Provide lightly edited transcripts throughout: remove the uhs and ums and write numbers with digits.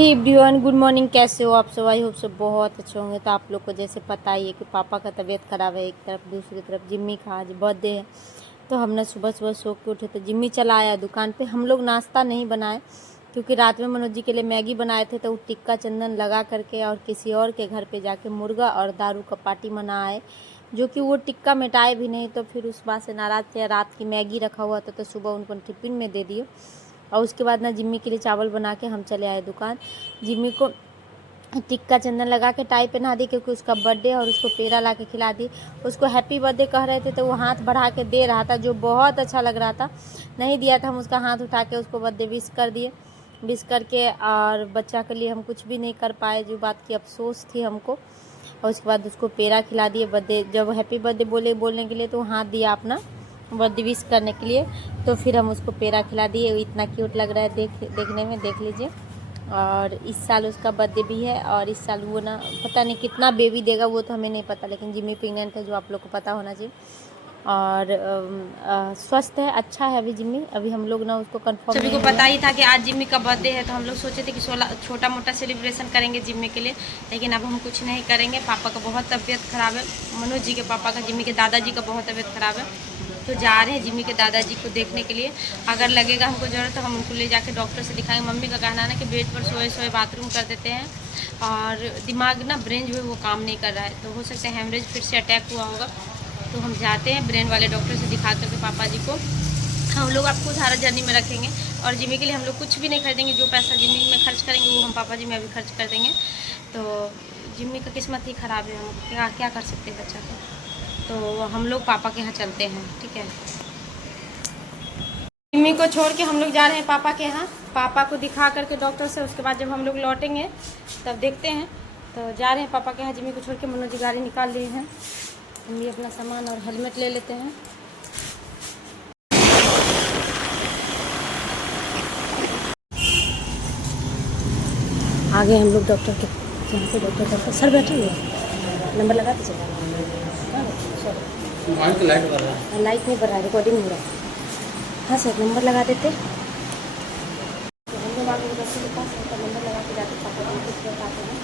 Hey everyone, good morning. कैसे हो आप सब? आई होप सब बहुत अच्छे होंगे। तो आप लोग को जैसे पता ही है कि पापा का तबीयत ख़राब है एक तरफ, दूसरी तरफ जिम्मी का आज बर्थडे है। तो हमने सुबह सुबह सो के उठे तो जिम्मी चला आया दुकान पे। हम लोग नाश्ता नहीं बनाए क्योंकि रात में मनोज जी के लिए मैगी बनाए थे, तो वो टिक्का चंदन लगा करके और किसी और के घर पे जाके मुर्गा और दारू का पार्टी मनाए, जो कि वो टिक्का मिटाए भी नहीं। तो फिर उस बात से नाराज़ थे। रात की मैगी रखा हुआ था तो सुबह उनको टिफ़िन में दे दिए। और उसके बाद ना जिम्मी के लिए चावल बना के हम चले आए दुकान। जिम्मी को टिक्का चंदन लगा के टाई पहना दी क्योंकि उसका बर्थडे, और उसको पेड़ा ला के खिला दी। उसको हैप्पी बर्थडे कह रहे थे तो वो हाथ बढ़ा के दे रहा था, जो बहुत अच्छा लग रहा था। नहीं दिया था, हम उसका हाथ उठा के उसको बर्थडे विश कर दिए। विश करके और बच्चा के लिए हम कुछ भी नहीं कर पाए, जो बात की अफसोस थी हमको। और उसके बाद उसको पेड़ा खिला दिए। बर्थडे जब हैप्पी बर्थडे बोलने के लिए तो हाथ दिया अपना बर्थडे विश करने के लिए, तो फिर हम उसको पेड़ा खिला दिए। इतना क्यूट लग रहा है देखने में, देख लीजिए। और इस साल उसका बर्थडे भी है, और इस साल वो ना पता नहीं कितना बेबी देगा, वो तो हमें नहीं पता, लेकिन जिम्मी प्रेग्नेंट है, जो आप लोग को पता होना चाहिए। और स्वस्थ है, अच्छा है अभी जिम्मी। अभी हम लोग ना उसको कंफर्म सभी को पता ही था कि आज जिम्मी का बर्थडे है, तो हम लोग सोचे थे कि छोटा मोटा सेलिब्रेशन करेंगे जिम्मी के लिए, लेकिन अब हम कुछ नहीं करेंगे। पापा का बहुत तबीयत ख़राब है, मनोज जी के पापा का, जिम्मी के दादाजी का बहुत तबीयत ख़राब है। तो जा रहे हैं जिम्मी के दादाजी को देखने के लिए। अगर लगेगा हमको ज़रूरत तो हम उनको ले जाके डॉक्टर से दिखाएंगे। मम्मी का कहना है ना कि बेड पर सोए सोए बाथरूम कर देते हैं, और दिमाग ना ब्रेन जो है वो काम नहीं कर रहा है, तो हो सकता है हेमरेज फिर से अटैक हुआ होगा। तो हम जाते हैं ब्रेन वाले डॉक्टर से दिखा करके पापा जी को। हम लोग आपको सारा जर्नी में रखेंगे, और जिम्मी के लिए हम लोग कुछ भी नहीं खरीदेंगे। जो पैसा जिम्मी में खर्च करेंगे वो हम पापा जी में अभी खर्च कर देंगे। तो जिम्मी का किस्मत ही ख़राब है, हम क्या कर सकते हैं बच्चा को। तो हम लोग पापा के यहाँ चलते हैं, ठीक है। जिम्मी को छोड़ के हम लोग जा रहे हैं पापा के यहाँ, पापा को दिखा करके डॉक्टर से। उसके बाद जब हम लोग लौटेंगे तब देखते हैं। तो जा रहे हैं पापा के यहाँ जिम्मी को छोड़ के। मनोज जी गाड़ी निकाल लिए हैं, हम भी अपना सामान और हेलमेट ले लेते हैं। आगे हम लोग डॉक्टर के यहाँ पे, डॉक्टर सर बैठे हुए हैं। नंबर लगा दीजिए। लाइट नहीं बढ़ रहा है, रिकॉर्डिंग हो रहा है। हाँ सर, नंबर लगा देते। तो हम लोग आगे डॉक्टर के पास उनका नंबर लगा के जाते, पापा को कुछ बताते हैं।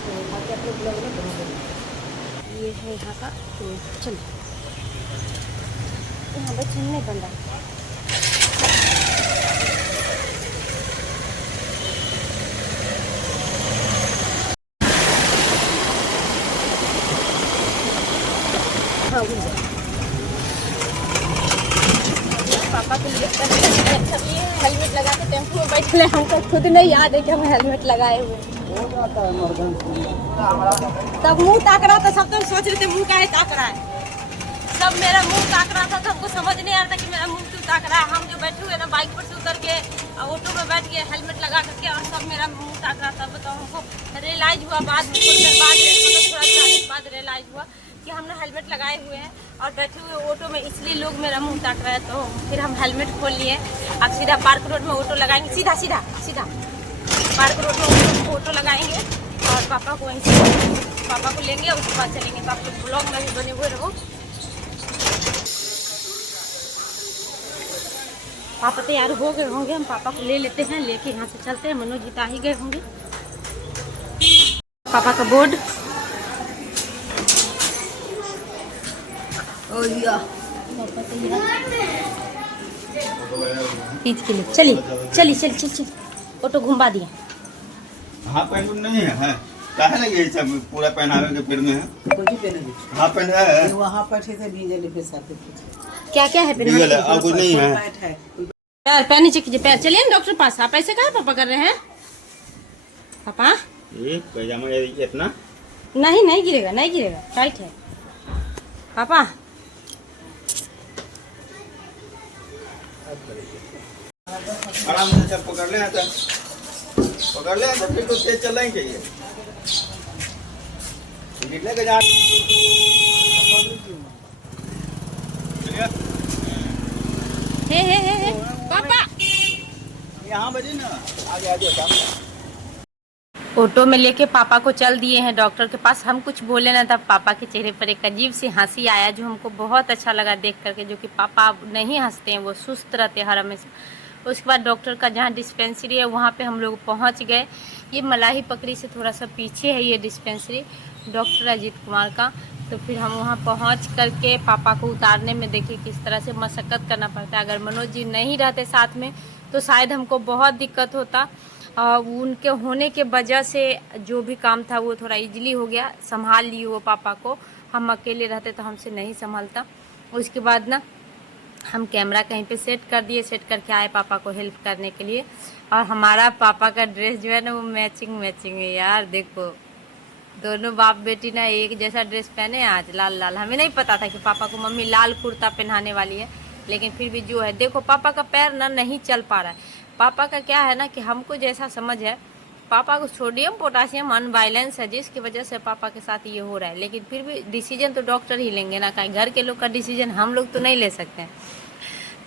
तो बाकी आप लोग ब्लॉग में बना देंगे। ये है यहाँ का, तो चलो यहाँ बच्चे नहीं बन रहा। हाँ पापा को हेलमेट लगा के टेम्पो में बैठे, हमको खुद नहीं याद है कि हम हेलमेट लगाए हुए। तब मुंह ताक रहा था, सब तो सोच रहे थे मुंह का ही ताक रहा है। सब मेरा मुंह ताक रहा था, तो हमको समझ नहीं आ रहा था कि मेरा मुंह क्यों ताक रहा है। हम जो बैठे हुए ना बाइक पर से उतर के ऑटो में बैठ गए हेलमेट लगा करके, और सब मेरा मुंह ताक रहा था। बताओ, हमको रियलाइज हुआ बाद में, थोड़ी देर बाद, मतलब थोड़ा देर बाद रियलाइज हुआ कि हमने हेलमेट लगाए हुए हैं और बैठे हुए ऑटो में, इसलिए लोग मेरा मुंह ताक रहे हैं। तो फिर हम हेलमेट खोल लिए। अब सीधा पार्क रोड में ऑटो लगाएंगे, सीधा सीधा सीधा पार्क रोड में ऑटो लगाएंगे, और पापा को वहीं से पापा को लेंगे, उसके बाद चलेंगे। तो आप लोग ब्लॉग में भी बने हुए रहो। पापा तैयार हो गए होंगे, हम पापा को ले लेते हैं, लेके यहाँ से चलते हैं। मनोज जी तो आ ही गए होंगे। पापा का बोर्ड पीछ के लिए चलिए चलिए ऑटो घुमा दिए। हाफ पैंट नहीं है, काहे लगे ये सब पूरा पहनावे के पेड़ में है। हाफ पैंट है, वहाँ पर थे भीजल पे साथ क्या क्या है डीजल है और कुछ नहीं है। पैर पैर नीचे कीजिए, पैर। चलिए ना डॉक्टर पास। आप ऐसे कहाँ पापा कर रहे हैं पापा? ये पैजामा ये इतना नहीं गिरेगा, नहीं गिरेगा, टाइट है पापा। आराम से सब पकड़ ले, तो फिर तो तेज चलना ही चाहिए। गिरने के जा हे पापा, यहाँ बजे ना, आगे ऑटो में लेके पापा को चल दिए हैं डॉक्टर के पास। हम कुछ बोले ना, तब पापा के चेहरे पर एक अजीब सी हंसी आया, जो हमको बहुत अच्छा लगा देख करके। जो कि पापा नहीं हंसते हैं, वो सुस्त रहते हैं हर हमेशा। उसके बाद डॉक्टर का जहाँ डिस्पेंसरी है वहाँ पे हम लोग पहुँच गए। ये मलाही पकड़ी से थोड़ा सा पीछे है ये डिस्पेंसरी डॉक्टर अजीत कुमार का। तो फिर हम वहाँ पहुँच करके पापा को उतारने में देखिए किस तरह से मशक्क़त करना पड़ता है। अगर मनोज जी नहीं रहते साथ में तो शायद हमको बहुत दिक्कत होता। उनके होने के वजह से जो भी काम था वो थोड़ा इजीली हो गया, संभाल लिए वो पापा को। हम अकेले रहते तो हमसे नहीं संभालता। उसके बाद ना हम कैमरा कहीं पे सेट कर दिए, सेट करके आए पापा को हेल्प करने के लिए। और हमारा पापा का ड्रेस जो है ना वो मैचिंग है यार। देखो दोनों बाप बेटी ना एक जैसा ड्रेस पहने आज लाल लाल। हमें नहीं पता था कि पापा को मम्मी लाल कुर्ता पहनाने वाली है, लेकिन फिर भी जो है देखो पापा का पैर ना नहीं चल पा रहा है। पापा का क्या है ना कि हमको जैसा समझ है पापा को सोडियम पोटासियम अनबैलेंस है, जिसकी वजह से पापा के साथ ये हो रहा है। लेकिन फिर भी डिसीजन तो डॉक्टर ही लेंगे ना, कहीं घर के लोग का डिसीजन हम लोग तो नहीं ले सकते हैं।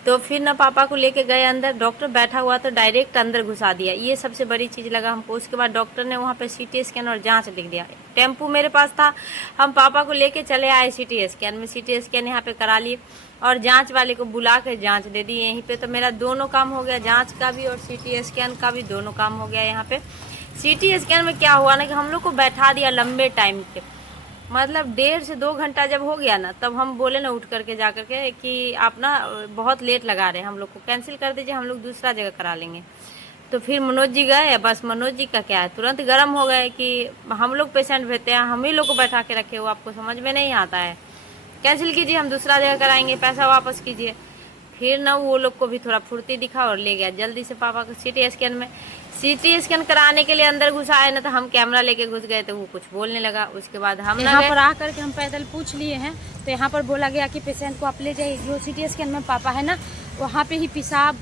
तो फिर ना पापा को लेके गए अंदर, डॉक्टर बैठा हुआ तो डायरेक्ट अंदर घुसा दिया। ये सबसे बड़ी चीज़ लगा हमको। उसके बाद डॉक्टर ने वहाँ पे CT स्कैन और जांच लिख दिया। टेम्पू मेरे पास था, हम पापा को लेके चले आए CT स्कैन में। CT स्कैन यहाँ पे करा लिए और जांच वाले को बुला कर जांच दे दी यहीं पे। तो मेरा दोनों काम हो गया, जांच का भी और CT स्कैन का भी, दोनों काम हो गया यहाँ पे। CT स्कैन में क्या हुआ ना कि हम लोग को बैठा दिया लंबे टाइम पे, मतलब 1.5 से 2 घंटा जब हो गया ना तब हम बोले ना उठ करके जा करके कि आप ना बहुत लेट लगा रहे हैं, हम लोग को कैंसिल कर दीजिए, हम लोग दूसरा जगह करा लेंगे। तो फिर मनोज जी गए, बस मनोज जी का क्या है तुरंत गर्म हो गए कि हम लोग पेशेंट भेजते हैं, हम ही लोग को बैठा के रखे हो, आपको समझ में नहीं आता है, कैंसिल कीजिए, हम दूसरा जगह कराएंगे, पैसा वापस कीजिए। फिर ना वो लोग को भी थोड़ा फुर्ती दिखा और ले गया जल्दी से पापा को CT स्कैन में। CT स्कैन कराने के लिए अंदर घुसाए ना तो हम कैमरा लेके घुस गए तो वो कुछ बोलने लगा। उसके बाद हम यहाँ पर आकर के हम पैदल पूछ लिए हैं तो यहाँ पर बोला गया कि पेशेंट को आप ले जाइए, जो CT स्कैन में पापा है ना वहाँ पे ही पेशाब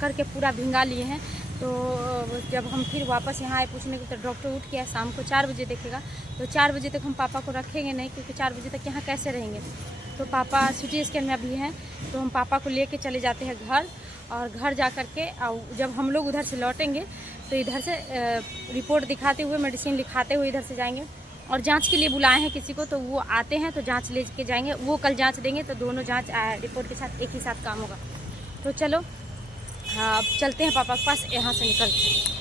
करके पूरा भिंगा लिए हैं। तो जब हम फिर वापस यहाँ आए पूछने को तो डॉक्टर उठ गया, शाम को 4 बजे देखेगा। तो 4 बजे तक हम पापा को रखेंगे नहीं, क्योंकि 4 बजे तक यहाँ कैसे रहेंगे। तो पापा CT स्कैन में अभी हैं, तो हम पापा को लेके चले जाते हैं घर। और घर जा कर के जब हम लोग उधर से लौटेंगे तो इधर से रिपोर्ट दिखाते हुए, मेडिसिन लिखाते हुए इधर से जाएंगे। और जांच के लिए बुलाए हैं किसी को, तो वो आते हैं तो जांच ले के जाएंगे। वो कल जांच देंगे तो दोनों जांच रिपोर्ट के साथ एक ही साथ काम होगा। तो चलो हाँ चलते हैं पापा के पास, यहाँ से निकलते।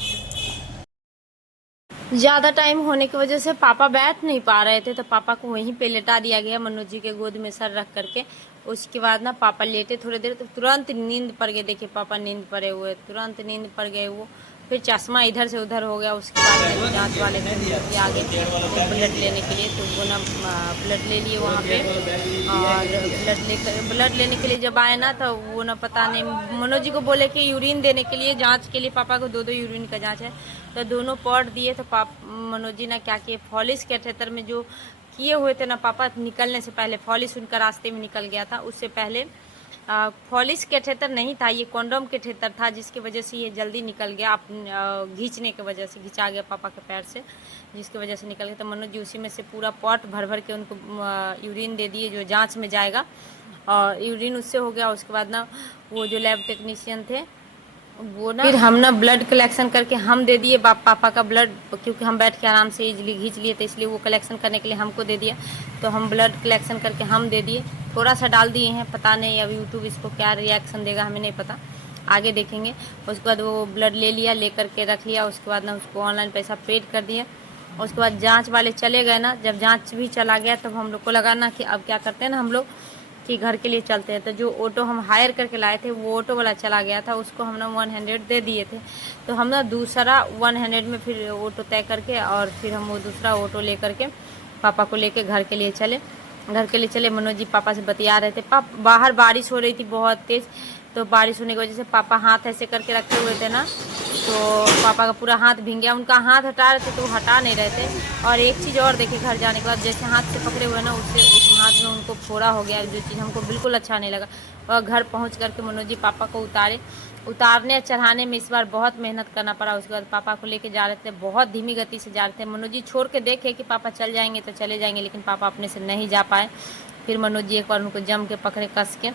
ज़्यादा टाइम होने की वजह से पापा बैठ नहीं पा रहे थे, तो पापा को वहीं पे लेटा दिया गया, मनोज जी के गोद में सर रख करके। उसके बाद ना पापा लेटे थोड़ी देर तो तुरंत नींद पड़ गई। देखिए पापा नींद पड़े हुए, तुरंत नींद पड़ गए वो। फिर चश्मा इधर से उधर हो गया। उसके बाद में जांच वाले आ गए ब्लड लेने के लिए, तो वो ना ब्लड ले लिए वहाँ पे। और ब्लड लेने के लिए जब आए ना तो वो ना पता नहीं, मनोज जी को बोले कि यूरिन देने के लिए, जांच के लिए पापा को 2 यूरिन का जांच है, तो दोनों पॉट दिए। तो मनोज जी ने क्या किए, फॉलिस कैथेटर में जो किए हुए थे ना पापा, निकलने से पहले फॉलिस उनका रास्ते में निकल गया था। उससे पहले फॉलिस कैथेटर नहीं था, ये कॉन्डोम कैथेटर था, जिसकी वजह से ये जल्दी निकल गया। घींचने की वजह से घिंचा गया पापा के पैर से, जिसकी वजह से निकल गया। तो मनोज जी उसी में से पूरा पॉट भर भर के उनको यूरिन दे दिए, जो जांच में जाएगा। और यूरिन उससे हो गया। उसके बाद ना वो जो लैब टेक्नीशियन थे वो ना, फिर हम ना ब्लड कलेक्शन करके हम दे दिए पापा का ब्लड, क्योंकि हम बैठ के आराम से इजीली घींच लिए थे, इसलिए वो कलेक्शन करने के लिए हमको दे दिया। तो हम ब्लड कलेक्शन करके हम दे दिए, थोड़ा सा डाल दिए हैं, पता नहीं अब यूट्यूब इसको क्या रिएक्शन देगा हमें नहीं पता, आगे देखेंगे। उसके बाद वो ब्लड ले लिया, ले करके रख लिया। उसके बाद ना उसको ऑनलाइन पैसा पेड कर दिया। उसके बाद जाँच वाले चले गए ना, जब जाँच भी चला गया तब हम लोग को लगा ना कि अब क्या करते हैं ना हम लोग कि घर के लिए चलते हैं। तो जो ऑटो हम हायर करके लाए थे वो ऑटो वाला चला गया था, उसको हम ना 100 दे दिए थे। तो हम ना दूसरा 100 में फिर ऑटो तय करके और फिर हम वो दूसरा ऑटो ले करके पापा को लेके घर के लिए चले। मनोज जी पापा से बतिया रहे थे। बाहर बारिश हो रही थी बहुत तेज़, तो बारिश होने की वजह से पापा हाथ ऐसे करके रखे हुए थे ना, तो पापा का पूरा हाथ भीग गया। उनका हाथ हटा रहे थे तो वो हटा नहीं रहे थे। और एक चीज़ और देखिए, घर जाने के बाद जैसे हाथ से पकड़े हुए ना, उससे उस हाथ में उनको फोड़ा हो गया, जो चीज़ हमको बिल्कुल अच्छा नहीं लगा। और घर पहुंच करके मनोज जी पापा को उतारने चढ़ाने में इस बार बहुत मेहनत करना पड़ा। उसके बाद पापा को लेके जा रहे थे, बहुत धीमी गति से जा रहे थे। मनोज जी छोड़ के देखे कि पापा चल जाएंगे तो चले जाएंगे, लेकिन पापा अपने से नहीं जा पाए। फिर मनोज जी एक बार उनको जम के पकड़े कस के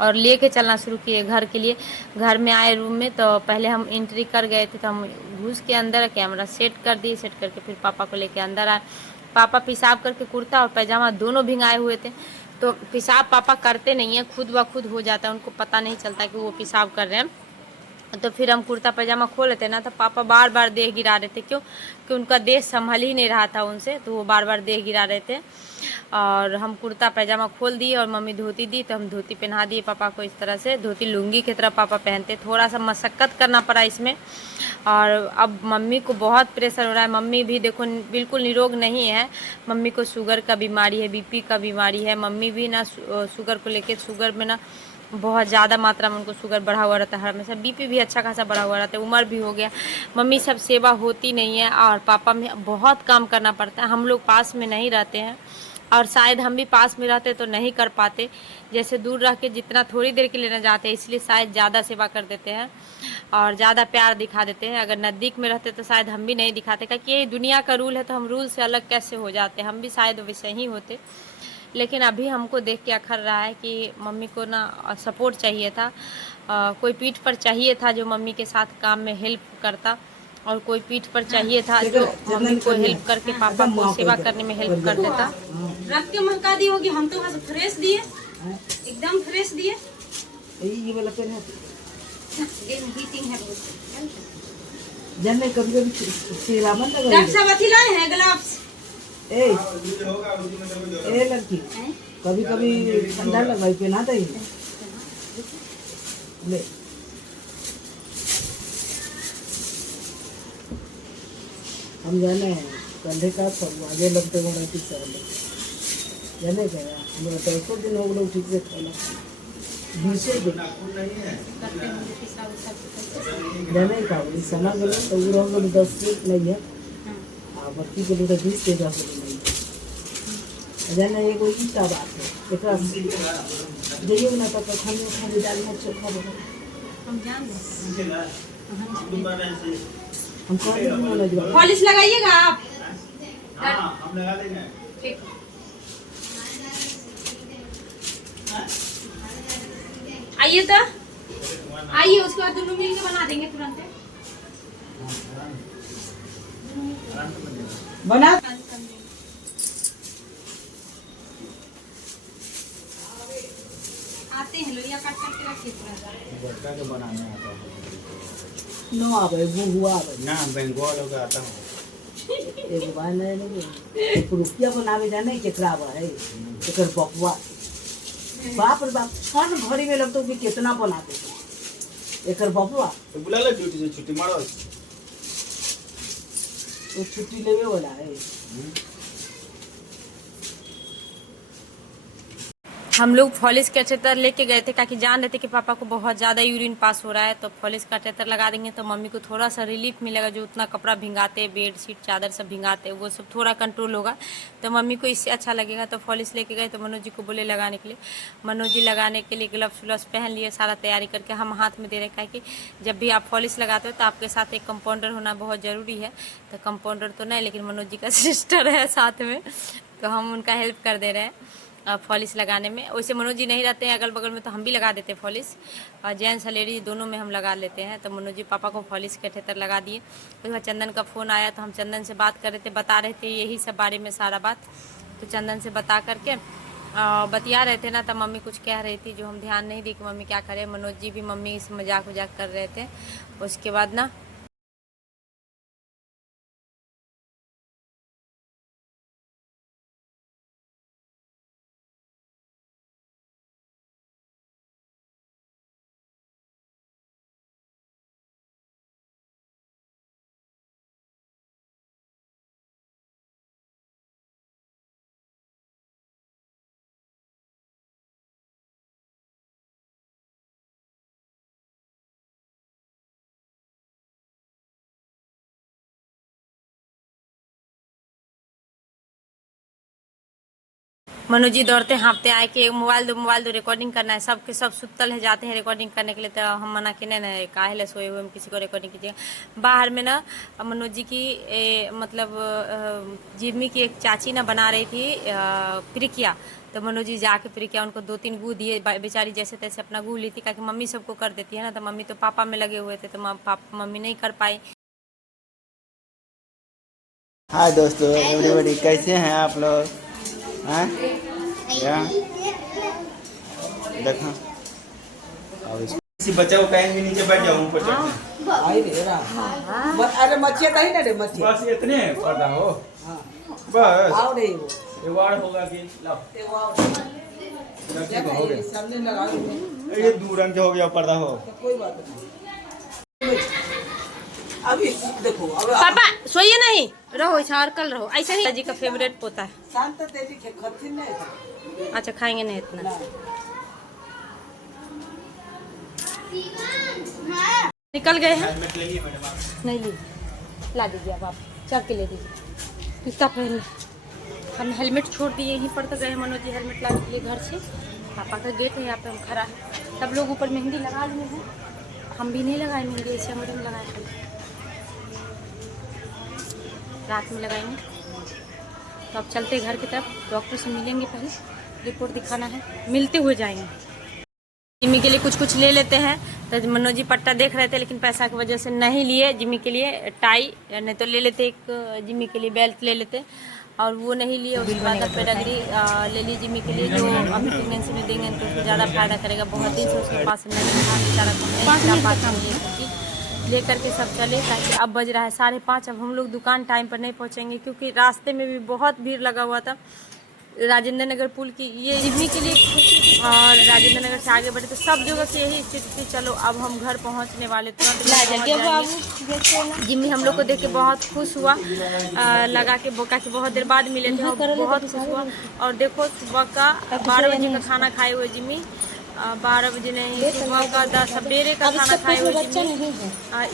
और लेके चलना शुरू किए घर के लिए। घर में आए रूम में तो पहले हम एंट्री कर गए थे, तो हम घुस के अंदर कैमरा सेट कर दिए। सेट करके फिर पापा को लेके अंदर आए। पापा पेशाब करके कुर्ता और पैजामा दोनों भिंगाए हुए थे। तो पेशाब पापा करते नहीं है, खुद ब खुद हो जाता है, उनको पता नहीं चलता कि वो पेशाब कर रहे हैं। तो फिर हम कुर्ता पैजामा खोल लेते ना, तो पापा बार बार देह गिरा रहे थे। क्यों कि उनका देह संभल ही नहीं रहा था उनसे, तो वो बार बार देह गिरा रहे थे। और हम कुर्ता पैजामा खोल दिए और मम्मी धोती दी, तो हम धोती पहना दिए पापा को। इस तरह से धोती लुंगी की तरह पापा पहनते। थोड़ा सा मशक्क़त करना पड़ा इसमें। और अब मम्मी को बहुत प्रेशर हो रहा है। मम्मी भी देखो बिल्कुल निरोग नहीं है। मम्मी को शुगर का बीमारी है, बीपी का बीमारी है। मम्मी भी ना शुगर को लेके, शुगर में ना बहुत ज़्यादा मात्रा में उनको शुगर बढ़ा हुआ रहता है हमेशा। बीपी भी अच्छा खासा बढ़ा हुआ रहता है, उम्र भी हो गया। मम्मी सब सेवा होती नहीं है और पापा में बहुत काम करना पड़ता है। हम लोग पास में नहीं रहते हैं और शायद हम भी पास में रहते तो नहीं कर पाते। जैसे दूर रह के जितना थोड़ी देर के लिए न जाते हैं, इसलिए शायद ज़्यादा सेवा कर देते हैं और ज़्यादा प्यार दिखा देते हैं। अगर नज़दीक में रहते तो शायद हम भी नहीं दिखाते, क्योंकि ये दुनिया का रूल है, तो हम रूल से अलग कैसे हो जाते। हम भी शायद वैसे ही होते। लेकिन अभी हमको देख के अखर रहा है कि मम्मी को ना सपोर्ट चाहिए था। कोई पीठ पर चाहिए था जो मम्मी के साथ काम में हेल्प करता, और कोई पीठ पर चाहिए था जो मम्मी को हेल्प करके पापा को सेवा करने में हेल्प कर देता। रख के महका दी होगी, हम तो वहाँ से फ्रेश दिए, एकदम फ्रेश दिए। ये वाला पेन है हीटिंग है जन्ने कभी कभी सिरामन लगा डॉक्टर साहब अथी लाए हैं ग्लव्स। ए लड़की कभी कभी ठंडा लगाई पहना दे ले। हम जाने कंधे का सब आगे लगते बड़ा ठीक से जाने क्या हमारा तो दिन हो गए ठीक से खाना 20 दिन जाने का सना गलो तो वो रह गलो 10 दिन नहीं है आ बच्ची के लिए 20 से 10 दिन नहीं जाने ये कोई क्या बात है एकरा जइयो ना तो खाने डाल मत चोखा बना हम जान गए, हम कह पॉलिश लगाइएगा आप। हम लगा देंगे। ठीक। आइए तो आइए, उसके बाद दोनों मिल के बना देंगे तुरंत। बना आते हैं लोहिया काट काट के रखिए तुरंत। बच्चा के बनाने आता है नो आवे बुआ आवे ना, बंगाल का आता है। एगो बात नहीं रुपया बनावे जाने केकरा बा है एकर बपुआ बाप रे बाप छन घड़ी में लगतो कि कितना बना दे एकर बपुआ तो बुला ले ड्यूटी से छुट्टी मारो। तो छुट्टी लेवे वाला है। हम लोग फॉलिस कैथेटर लेके गए थे, क्योंकि जान रहे थे कि पापा को बहुत ज़्यादा यूरिन पास हो रहा है। तो फॉलिस कैथेटर लगा देंगे तो मम्मी को थोड़ा सा रिलीफ मिलेगा। जो उतना कपड़ा भिंगाते, बेड शीट चादर सब भिंगाते, वो सब थोड़ा कंट्रोल होगा, तो मम्मी को इससे अच्छा लगेगा। तो फॉलिस लेके गए तो मनोज जी को बोले लगाने के लिए। मनोज जी लगाने के लिए ग्लव्स व्लव्स पहन लिए, सारा तैयारी करके हम हाथ में दे रहे हैं। कि जब भी आप फॉलिस लगाते हो तो आपके साथ एक कंपाउंडर होना बहुत ज़रूरी है। तो कंपाउंडर तो नहीं, लेकिन मनोज जी का सिस्टर है साथ में, तो हम उनका हेल्प कर दे रहे हैं फॉलिस लगाने में। वैसे मनोज जी नहीं रहते हैं अगल बगल में, तो हम भी लगा देते हैं फॉलिस। और जेंट्स और लेडीज दोनों में हम लगा लेते हैं। तो मनोज जी पापा को फॉलिस कैथेटर लगा दिए। उसके बाद चंदन का फ़ोन आया, तो हम चंदन से बात कर रहे थे, बता रहे थे यही सब बारे में सारा बात। तो चंदन से बता करके बतिया रहे थे ना, तब मम्मी कुछ कह रही थी जो हम ध्यान नहीं दी कि मम्मी क्या करे। मनोज जी भी मम्मी से मजाक वजाक कर रहे थे। उसके बाद ना मनोज जी दौड़ते हाँपते आए कि मोबाइल दो रिकॉर्डिंग करना है। सबके सब सुतल है, जाते हैं रिकॉर्डिंग करने के लिए। तो हम मना कि नहीं काहे सोए हुए, हम किसी को रिकॉर्डिंग कीजिए। बाहर में ना मनोज जी की मतलब जिम्मी की एक चाची ना बना रही थी प्रिकिया। तो मनोज जी जाके प्रिकिया उनको 2-3 गू दिए। बेचारी जैसे तैसे अपना गू ली थी, क्योंकि मम्मी सबको कर देती है ना। तो मम्मी तो पापा में लगे हुए थे, तो मम्मी नहीं कर पाई। हाय दोस्तों, एवरीबॉडी, कैसे हैं आप लोग? हाँ क्या देखा अब किसी बच्चा को कहेंगे नीचे बैठ जाओ ऊपर चढ़ आई रे रा अरे मच्छी नहीं ना रे मच्छी बस इतने पर्दा हो हाँ बस आओ रे वो ये वार्ड होगा कि लाओ एगो आओ लड़की को हो गया सामने लगा दो ये दूर रंग के हो गया पर्दा हो तो कोई बात नहीं अभी देखो अब पापा सोइए नहीं, रहो कल रहो ऐसे ही। जी का फेवरेट पोता है। शांत तेरी खत्ती नहीं था अच्छा खाएंगे नहीं इतना। निकल गए हैं, हेलमेट ले लिए मैडम आप नहीं ली, ला दीजिए अब आप सब के ले दीजिए। जूता पहन ले। हम हेलमेट छोड़ दिए, यहीं पर तो गए मनोज जी हेलमेट लाने के लिए घर से। पापा का गेट है, यहाँ पे हम खड़ा है। सब लोग ऊपर मेहंदी लगा लिए हैं, हम भी नहीं लगाए मेहंदी, ऐसे हम लगाए थे, रात में लगाएंगे। तो अब चलते घर की तरफ, डॉक्टर से मिलेंगे, पहले रिपोर्ट दिखाना है, मिलते हुए जाएंगे। जिम्मी के लिए कुछ ले लेते हैं। तो मनोज जी पट्टा देख रहे थे लेकिन पैसा की वजह से नहीं लिए। जिम्मी के लिए टाई, नहीं तो ले लेते, एक जिम्मी के लिए बेल्ट ले लेते, और वो नहीं लिए। उसके बाद पेडागिरी ले ली जिम्मी के लिए, जो अभी प्रेगनेंसी में देंगे तो उसको ज़्यादा फायदा करेगा। बहुत दिन से उसके पास नहीं था, बेचारा लेकर के सब चले, ताकि अब बज रहा है 5:30। अब हम लोग दुकान टाइम पर नहीं पहुंचेंगे क्योंकि रास्ते में भी बहुत भीड़ लगा हुआ था। राजेंद्र नगर पुल की ये जिम्मी के लिए, और राजेंद्र नगर से आगे बढ़े तो सब जगह से यही स्थिति थी। चलो अब हम घर पहुंचने वाले, तुरंत जिम्मी हम लोग को देख के बहुत खुश हुआ, लगा के बोका कि बहुत देर बाद मिले थे, बहुत खुश हुआ। और देखो सुबह का 12 बजे का खाना खाए हुए जिम्मी, 12 बजे नहीं, सुबह का सवेरे का खाना खाए हुए जिम्मी,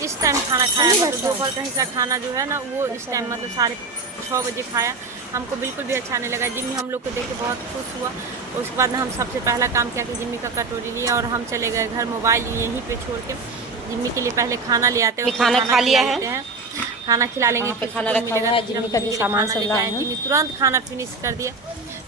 इस टाइम खाना खाया। मतलब दोपहर का हिस्सा खाना जो है ना वो इस टाइम मतलब 6:30 बजे खाया। हमको बिल्कुल भी अच्छा नहीं लगा। जिम्मी हम लोग को देख के बहुत खुश हुआ। उसके बाद हम सबसे पहला काम किया कि जिम्मी का कटोरी लिया और हम चले गए घर। मोबाइल यहीं पे छोड़ के जिम्मी के लिए पहले खाना ले आते हैं। खाना खा लिया है, खाना खिला लेंगे, फिर खाना रखा हुआ है। जिम्मी का जो सामान सब लाए हैं, जिम्मी तुरंत खाना फिनिश कर दिया।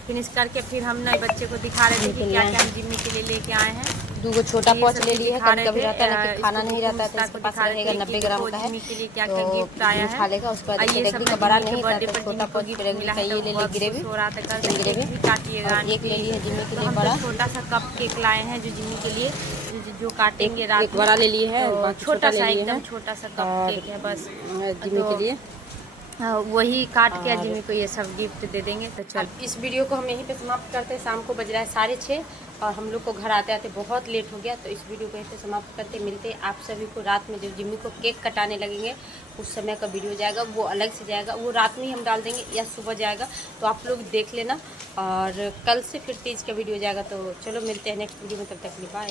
फिनिश करके फिर हम नए बच्चे को दिखा रहे थे कि क्या क्या हम जिम्मी के लिए लेके आए हैं। 2 छोटा पॉच ले लिए है, कभी कभी रहता है ना कि खाना नहीं रहता है तो इसके पास रहेगा 90 ग्राम का है, जिम्मी के लिए क्या क्या गिफ्ट आया है। खा लेगा। उसके बाद रेगड़ी का बड़ा नहीं था तो छोटा पॉच रेगड़ी का ये ले ले, ग्रेवी ग्रेवी काटिएगा। एक ले लिए जिम्मी के लिए हम बड़ा, छोटा सा कप केक लाए हैं जो जिम्मी के लिए जो काटेंगे रात एक बड़ा ले लिए है, छोटा सा एकदम छोटा सा कप केक है बस जिम्मी के लिए। वही काट के जिम्मी को ये सब गिफ्ट दे देंगे। तो चल इस वीडियो को हम यहीं पे समाप्त करते हैं। शाम को बज रहा है 6:30 और हम लोग को घर आते आते बहुत लेट हो गया। तो इस वीडियो को यहीं पे समाप्त करते, मिलते हैं आप सभी को रात में। जब जिम्मी को केक कटाने लगेंगे उस समय का वीडियो जाएगा, वो अलग से जाएगा, वो रात में ही हम डाल देंगे या सुबह जाएगा, तो आप लोग देख लेना। और कल से फिर तीज का वीडियो जाएगा। तो चलो मिलते हैं नेक्स्ट वीडियो में, तब तक बाय।